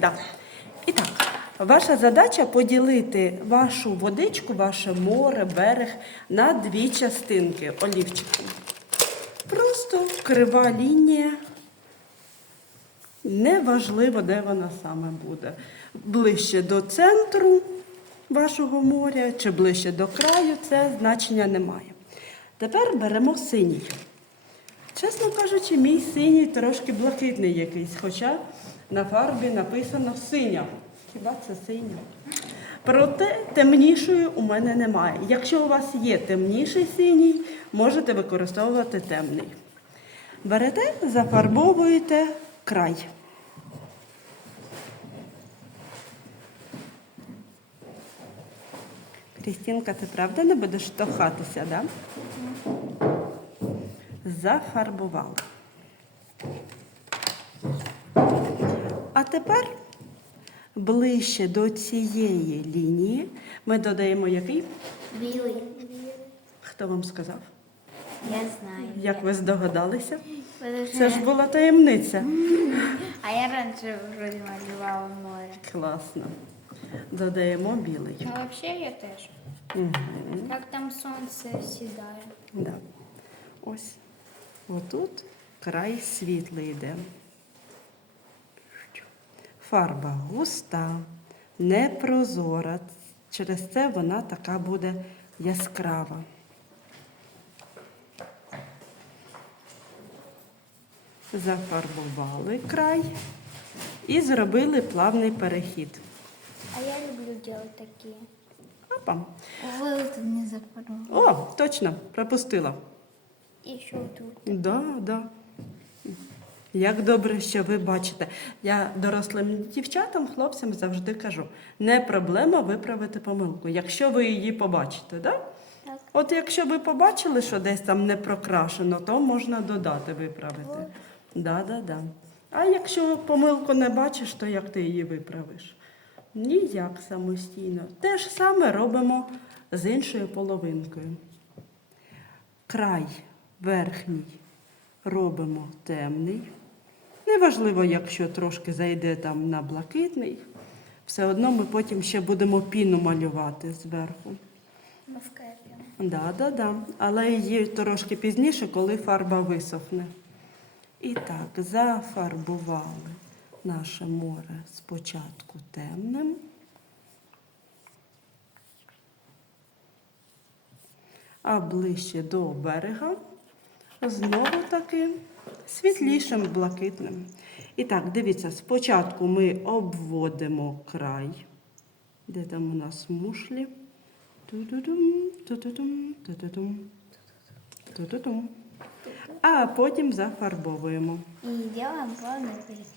Да. І так, ваша задача поділити вашу водичку, ваше море, берег на дві частинки олівчиком. Просто крива лінія. Неважливо, де вона саме буде. Ближче до центру вашого моря чи ближче до краю, це значення не має. Тепер беремо синій. Чесно кажучи, мій синій трошки блакитний якийсь, хоча на фарбі написано синя. Хіба це синя? Проте темнішої у мене немає. Якщо у вас є темніший синій, можете використовувати темний. Берете, зафарбовуєте край. Крістінка, ти правда не будеш штовхатися, да? Зафарбувала. А тепер ближче до цієї лінії ми додаємо який? Білий. Хто вам сказав? Я знаю. Як ви здогадалися? Це ж була таємниця. А я раніше вроде малювала море. Класно. Додаємо білий. Ну, вообще я теж. Угу. Як там сонце сідає. Да. Ось. Отут край світлий йде. Фарба густа, непрозора. Через це вона така буде яскрава. Зафарбували край і зробили плавний перехід. А я люблю делать такие. Опа. Тут не запорол. О, точно, пропустила. І що тут? Да, да. Як добре, що ви бачите. Я дорослим дівчатам, хлопцям завжди кажу: не проблема виправити помилку, якщо ви її побачите. Да? Так. От якщо ви побачили, що десь там не прокрашено, то можна додати, виправити. Да, да, да. А якщо помилку не бачиш, то як ти її виправиш? Ніяк самостійно. Те ж саме робимо з іншою половинкою. Край верхній робимо темний. Неважливо, якщо трошки зайде там на блакитний, все одно ми потім ще будемо піну малювати зверху. Да, да, да. Але її трошки пізніше, коли фарба висохне. І так, зафарбували наше море спочатку темним. А ближче до берега знову таки світлішим блакитним. І так, дивіться, спочатку ми обводимо край. Де там у нас мушлі? А потім зафарбовуємо. І делаем плавний.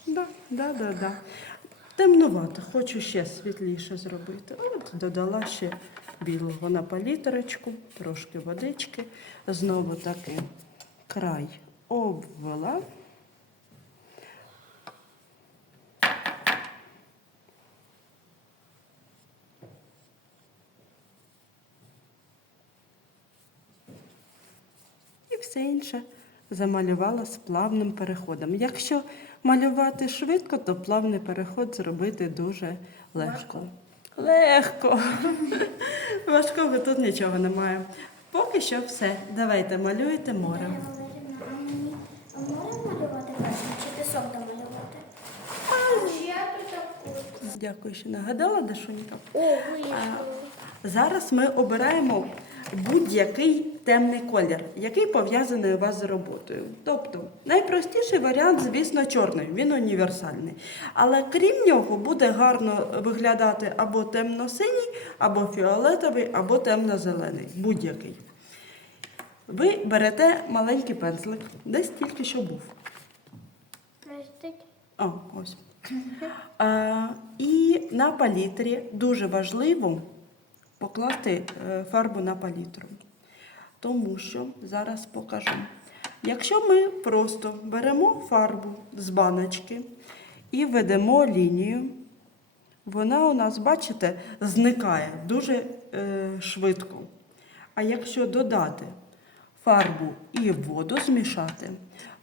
Да, да, да, да. Темнувато, хочу ще світліше зробити. От додала ще білого на палітрочку, трошки водички. Знову таки край обвела. І все інше замалювала з плавним переходом. Якщо малювати швидко, то плавний переход зробити дуже легко. Легко. Важкого тут нічого немає. Поки що все. Давайте малюйте море. Валерина, а мені а море малювати краще, чи пісок домалювати? Я тут таку. Дякую, що нагадала, вийшло. Зараз ми обираємо будь-який темний колір, який пов'язаний у вас з роботою. Тобто, найпростіший варіант, звісно, чорний, він універсальний. Але крім нього, буде гарно виглядати або темно-синій, або фіолетовий, або темно-зелений. Будь-який. Ви берете маленький пензлик, десь тільки що був. О, ось. І на палітрі дуже важливо покласти е, фарбу на палітру. Тому що зараз покажу. Якщо ми просто беремо фарбу з баночки і ведемо лінію, вона у нас, бачите, зникає дуже е, швидко. А якщо додати фарбу і воду змішати,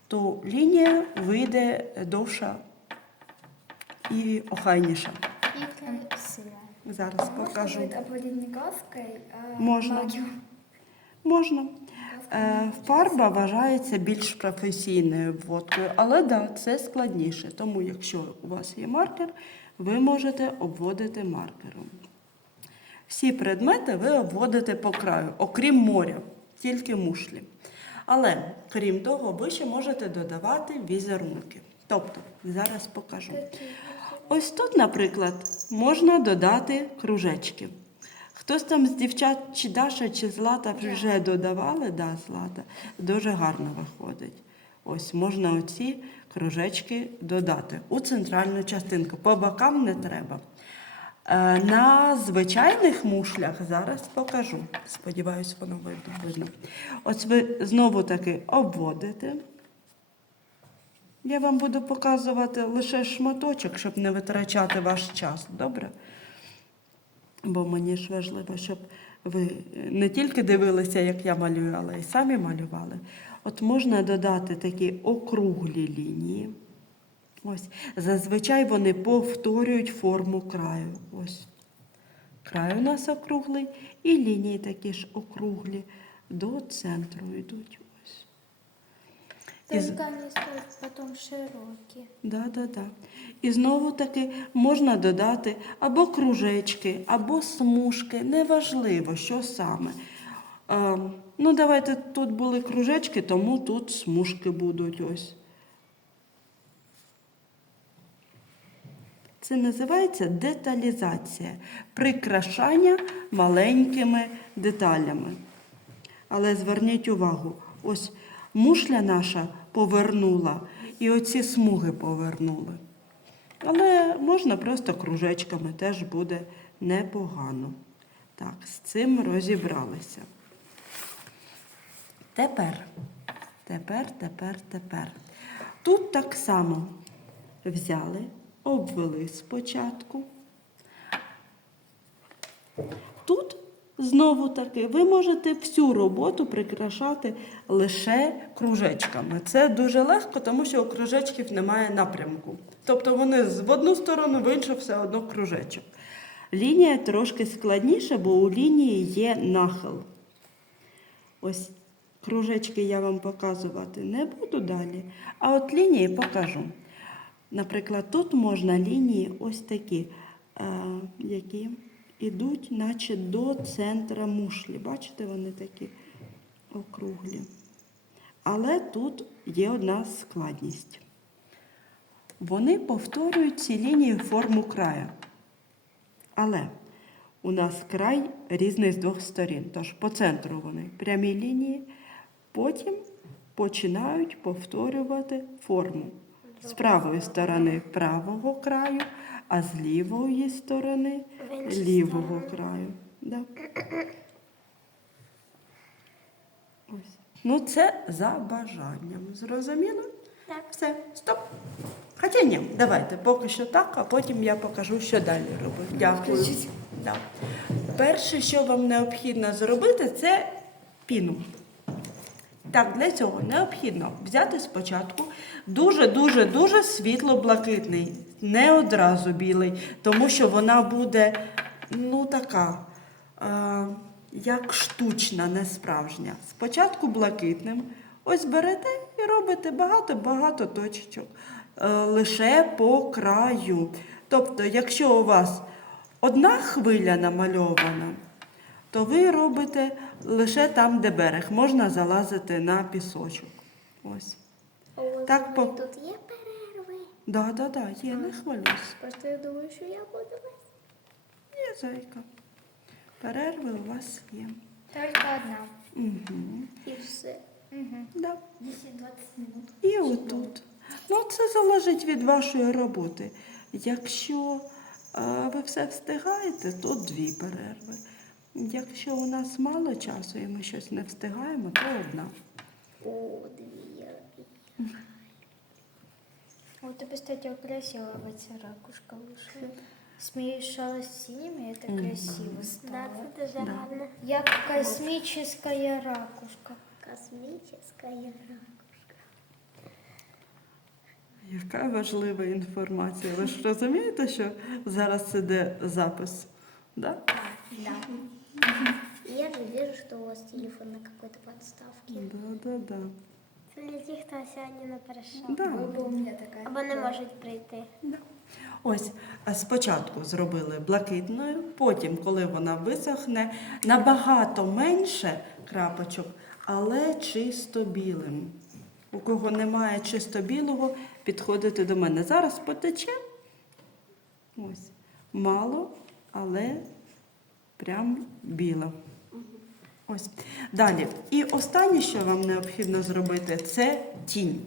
то лінія вийде довша. И красиво. Зараз покажу. краской, а Можна. магию. Можна. Е, Фарба вважається більш професійною обводкою, але да, це складніше. Тому, якщо у вас є маркер, ви можете обводити маркером. Всі предмети ви обводите по краю, окрім моря, тільки мушлі. Але, крім того, ви ще можете додавати візерунки. Тобто, зараз покажу. Ось тут, наприклад, можна додати кружечки. Хтось там з дівчат, чи Даша, чи Злата вже додавали, да, Злата, дуже гарно виходить. Ось можна оці кружечки додати у центральну частинку. По бокам не треба. Е, На звичайних мушлях зараз покажу. Сподіваюсь, воно видно. видно. Ось ви знову таки обводите. Я вам буду показувати лише шматочок, щоб не витрачати ваш час. Добре? Бо мені ж важливо, щоб ви не тільки дивилися, як я малюю, але й самі малювали. От можна додати такі округлі лінії. Ось. Зазвичай вони повторюють форму краю. Ось. Край у нас округлий, і лінії такі ж округлі до центру йдуть. З- потом широкие. Да, да, да. І знову таки можна додати або кружечки, або смужки, неважливо, що саме. Е, ну, давайте тут були кружечки, тому тут смужки будуть ось. Це називається деталізація, прикрашання маленькими деталями. Але зверніть увагу, ось мушля наша повернула, і оці смуги повернули. Але можна просто кружечками, теж буде непогано. Так, з цим розібралися. Тепер, тепер, тепер, тепер. Тут так само взяли, обвели спочатку. Тут знову таки ви можете всю роботу прикрашати лише кружечками. Це дуже легко, тому що у кружечків немає напрямку. Тобто вони в одну сторону, в іншу все одно кружечок. Лінія трошки складніша, бо у лінії є нахил. Ось кружечки я вам показувати не буду далі, а от лінії покажу. Наприклад, тут можна лінії ось такі, е, які йдуть, наче до центра мушлі. Бачите, вони такі округлі. Але тут є одна складність. Вони повторюють ці лінії форму краю. Але у нас край різний з двох сторін. Тож по центру вони прямі лінії, потім починають повторювати форму. З правої сторони правого краю, а з лівої сторони лівого краю. Да. Ось. Ну, це за бажанням. Зрозуміло? Так. Все, стоп. Хоча ні, давайте поки що так, а потім я покажу, що далі робити. Дякую. Да. Перше, що вам необхідно зробити, це піну. Так, для цього необхідно взяти спочатку дуже-дуже дуже світло-блакитний, не одразу білий, тому що вона буде ну така, е, як штучна, не справжня. Спочатку блакитним. Ось берете і робите багато-багато точечок е, лише по краю. Тобто, якщо у вас одна хвиля намальована, то ви робите лише там, де берег. Можна залазити на пісочок. Ось. Так, по- Тут є. Да, да, да, є, не хвилюйся. Просто я думаю, що я буду весь. Є зайка. Перерви у вас є. Только одна. Угу. І все. Угу. Да. 10-20 минут. І отут. Ну, це залежить від вашої роботи. Якщо е, ви все встигаєте, то дві перерви. Якщо у нас мало часу і ми щось не встигаємо, то одна. О, дві. Вот это, кстати, красиво в эти ракушка вышла. Смешалась с синими, это красиво стало. Да, це дуже гарно. Як космическая ракушка. Космическая ракушка. Яка важлива інформація. Ви ж розумієте, що зараз іде запис? Да? Да. Я же вижу, что у вас телефон на какой-то подставке. Да, да, да. Для тих, хто сьогодні не прийшов. Да. Бо у мене така. Або не можуть прийти. Да. Ось спочатку зробили блакитною, потім, коли вона висохне, набагато менше крапочок, але чисто білим. У кого немає чисто білого, підходите до мене. Зараз потече. Ось. Мало, але прям біло. Ось. Далі. І останнє, що вам необхідно зробити, це тінь.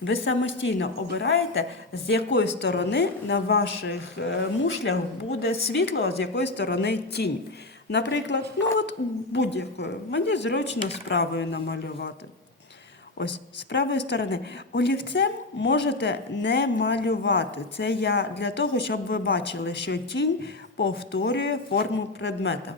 Ви самостійно обираєте, з якої сторони на ваших е, мушлях буде світло, а з якої сторони тінь. Наприклад, ну от будь-якою. Мені зручно з правою намалювати. Ось з правої сторони. Олівцем можете не малювати. Це я для того, щоб ви бачили, що тінь повторює форму предмета.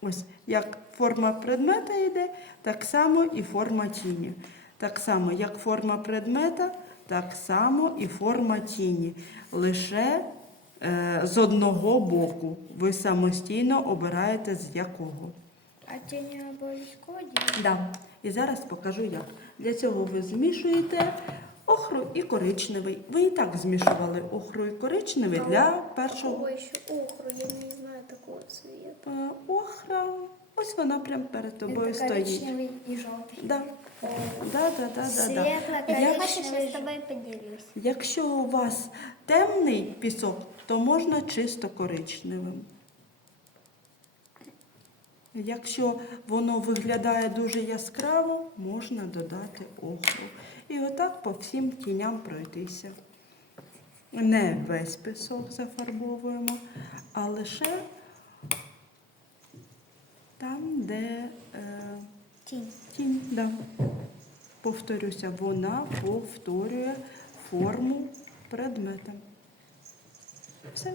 Ось як форма предмета йде, так само і форма тіні. Так само, як форма предмета, так само і форма тіні. Лише е, з одного боку. Ви самостійно обираєте з якого. А тіні обов'язково Да. І зараз покажу як. Для цього ви змішуєте охру і коричневий. Ви і так змішували охру і коричневий для першого. Ой, ще охру, я не знаю такого цвета. Е, Охра, ось вона прямо перед тобою стоїть. коричневий і жовтий. Да. Да, да, да, да, да. Світло, Як- коричневий. Я з тобою поділюсь. Якщо у вас темний пісок, то можна чисто коричневим. Якщо воно виглядає дуже яскраво, можна додати охру. І отак по всім тіням пройтися. Не весь пісок зафарбовуємо, а лише там, де е, Тінь. Тінь, да. Повторюся, вона повторює форму предмета. Все.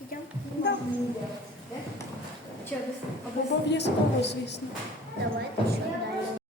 Йдемо? Да. Через Обов'язково, звісно. Давайте ще далі.